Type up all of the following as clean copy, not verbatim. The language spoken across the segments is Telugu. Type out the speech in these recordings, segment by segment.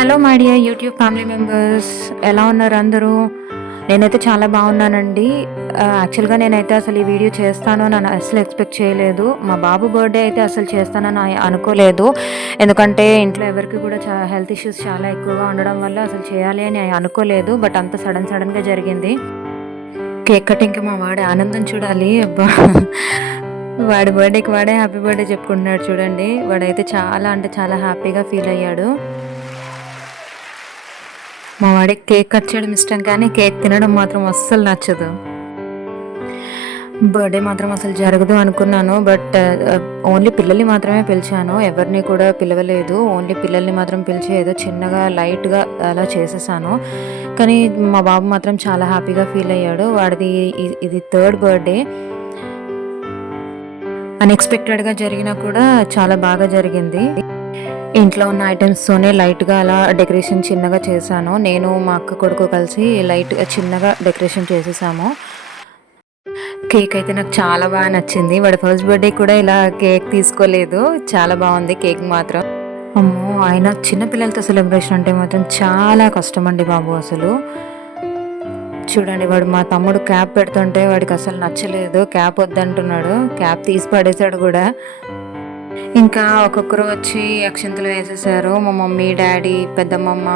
Hello my dear YouTube family members, ఎలా ఉన్నారు అందరూ? నేనైతే చాలా బాగున్నానండి. యాక్చువల్గా నేనైతే అసలు ఈ వీడియో చేస్తాను అని అసలు ఎక్స్పెక్ట్ చేయలేదు. మా బాబు బర్త్డే అయితే అసలు చేస్తానని అనుకోలేదు. ఎందుకంటే ఇంట్లో ఎవరికి కూడా హెల్త్ ఇష్యూస్ చాలా ఎక్కువగా ఉండడం వల్ల అసలు చేయాలి అని అనుకోలేదు. బట్ అంత సడన్గా జరిగింది. కేక్ కటింగ్కి మా వాడి ఆనందం చూడాలి. అబ్బా, వాడి బర్త్డేకి వాడే హ్యాపీ బర్త్డే చెప్పుకుంటున్నాడు చూడండి. వాడైతే చాలా అంటే చాలా హ్యాపీగా ఫీల్ అయ్యాడు. మా వాడికి కేక్ కట్ చేయడం ఇష్టం, కానీ కేక్ తినడం మాత్రం అస్సలు నచ్చదు. బర్త్డే మాత్రం అసలు జరగదు అనుకున్నాను. బట్ ఓన్లీ పిల్లల్ని మాత్రమే పిలిచాను, ఎవరిని కూడా పిలవలేదు. ఓన్లీ పిల్లల్ని మాత్రం పిలిచి ఏదో చిన్నగా లైట్గా అలా చేసేసాను. కానీ మా బాబు మాత్రం చాలా హ్యాపీగా ఫీల్ అయ్యాడు. వాడిది ఇది 3rd బర్త్డే. అన్ఎక్స్పెక్టెడ్గా జరిగినా కూడా చాలా బాగా జరిగింది. ఇంట్లో ఉన్న ఐటమ్స్తోనే లైట్గా అలా డెకరేషన్ చిన్నగా చేశాను. నేను మా అక్క కొడుకు కలిసి లైట్గా చిన్నగా డెకరేషన్ చేసేసాము. కేక్ అయితే నాకు చాలా బాగా నచ్చింది. వాడి ఫస్ట్ బర్త్డే కూడా ఇలా కేక్ తీసుకోలేదు. చాలా బాగుంది కేక్ మాత్రం. అమ్మో, ఆయన చిన్నపిల్లలతో సెలబ్రేషన్ అంటే మాత్రం చాలా కష్టం అండి బాబు. అసలు చూడండి, వాడు మా తమ్ముడు క్యాప్ పెడుతుంటే వాడికి అసలు నచ్చలేదు. క్యాప్ వద్దంటున్నాడు, క్యాప్ తీసి పడేశాడు కూడా. ఇంకా ఒక్కొక్కరు వచ్చి అక్షింతలు వేసేసారు. మా మమ్మీ, డాడీ, పెద్దమ్మమ్మ,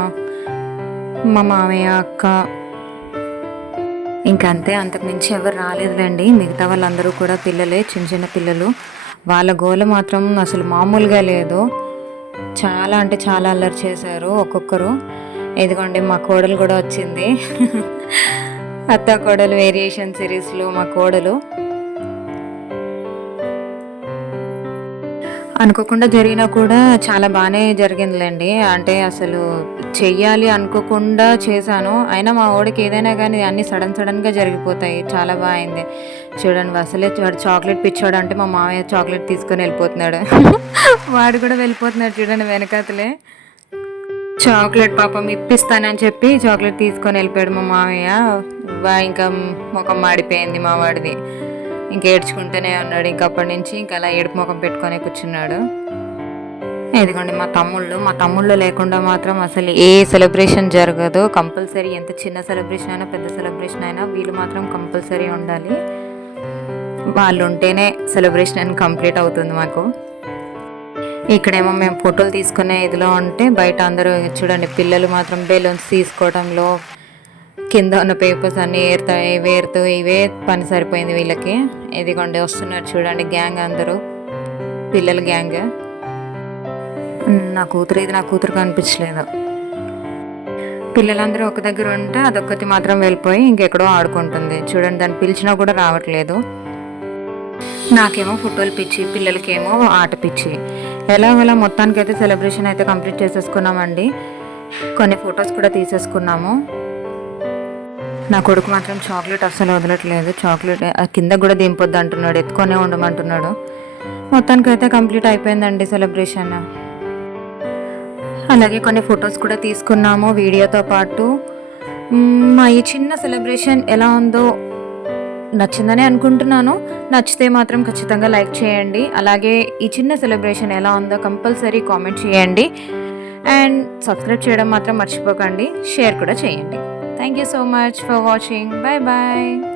మా మామయ్య, అక్క. ఇంకా అంతే, అంతకుమించి ఎవరు రాలేదులేండి. మిగతా వాళ్ళందరూ కూడా పిల్లలే, చిన్న చిన్న పిల్లలు. వాళ్ళ గోల మాత్రం అసలు మామూలుగా లేదు. చాలా అంటే చాలా అల్లరి చేశారు ఒక్కొక్కరు. ఇదిగోండి మా కోడలు కూడా వచ్చింది. అత్త కోడలు వేరియేషన్ సిరీస్లో మా కోడలు. అనుకోకుండా జరిగినా కూడా చాలా బాగానే జరిగిందిలేండి. అంటే అసలు చెయ్యాలి అనుకోకుండా చేశాను. అయినా మా వాడికి ఏదైనా కానీ అన్నీ సడన్గా జరిగిపోతాయి. చాలా బాగా అయింది. చూడండి, అసలే వాడు చాక్లెట్ పిచ్చాడు అంటే మా మామయ్య చాక్లెట్ తీసుకొని వెళ్ళిపోతున్నాడు. వాడు కూడా వెళ్ళిపోతున్నాడు చూడండి వెనకాతలే. చాక్లెట్ పాపం ఇప్పిస్తానని చెప్పి చాక్లెట్ తీసుకొని వెళ్ళిపోయాడు మా మామయ్య. ఇంకా ముఖం మాడిపోయింది మా వాడిది. ఇంక ఏడ్చుకుంటూనే ఉన్నాడు. ఇంక అప్పటి నుంచి ఇంకా అలా ఏడుపు ముఖం పెట్టుకొని కూర్చున్నాడు. ఇదిగోండి మా తమ్ముళ్ళు లేకుండా మాత్రం అసలు ఏ సెలబ్రేషన్ జరగదు. కంపల్సరీ ఎంత చిన్న సెలబ్రేషన్ అయినా పెద్ద సెలబ్రేషన్ అయినా వీళ్ళు మాత్రం కంపల్సరీ ఉండాలి. వాళ్ళు ఉంటేనే సెలబ్రేషన్ కంప్లీట్ అవుతుంది మాకు. ఇక్కడేమో మేము ఫోటోలు తీసుకునే ఇదిలో ఉంటే బయట అందరూ చూడండి, పిల్లలు మాత్రం బెలూన్స్ తీసుకోవడంలో కింద ఉన్న పేపర్స్ అన్నీ వేరుతూ ఇవే పని సరిపోయింది వీళ్ళకి. ఇదిగోండి వస్తున్నారు చూడండి గ్యాంగ్, అందరూ పిల్లల గ్యాంగ్. నా కూతురు కనిపించలేదు. పిల్లలందరూ ఒక దగ్గర ఉంటే అదొక్కటి మాత్రం వెళ్ళిపోయి ఇంకెక్కడో ఆడుకుంటుంది. చూడండి, దాన్ని పిలిచినా కూడా రావట్లేదు. నాకేమో ఫోటోలు పిచ్చి, పిల్లలకేమో ఆట పిచ్చి. ఎలాగోలా మొత్తానికైతే సెలబ్రేషన్ అయితే కంప్లీట్ చేసేసుకున్నామండి. కొన్ని ఫొటోస్ కూడా తీసేసుకున్నాము. నా కొడుకు మాత్రం చాక్లెట్ అస్సలు వదలట్లేదు. చాక్లెట్ కింద కూడా దింపొద్దు అంటున్నాడు, ఎత్తుకొనే ఉండమంటున్నాడు. మొత్తానికైతే కంప్లీట్ అయిపోయిందండి సెలబ్రేషన్. అలాగే కొన్ని ఫొటోస్ కూడా తీసుకున్నాము వీడియోతో పాటు. మా ఈ చిన్న సెలబ్రేషన్ ఎలా ఉందో నచ్చిందని అనుకుంటున్నాను. నచ్చితే మాత్రం ఖచ్చితంగా లైక్ చేయండి. అలాగే ఈ చిన్న సెలబ్రేషన్ ఎలా ఉందో కంపల్సరీ కామెంట్ చేయండి. అండ్ సబ్స్క్రైబ్ చేయడం మాత్రం మర్చిపోకండి. షేర్ కూడా చేయండి. Thank you so much for watching. Bye bye.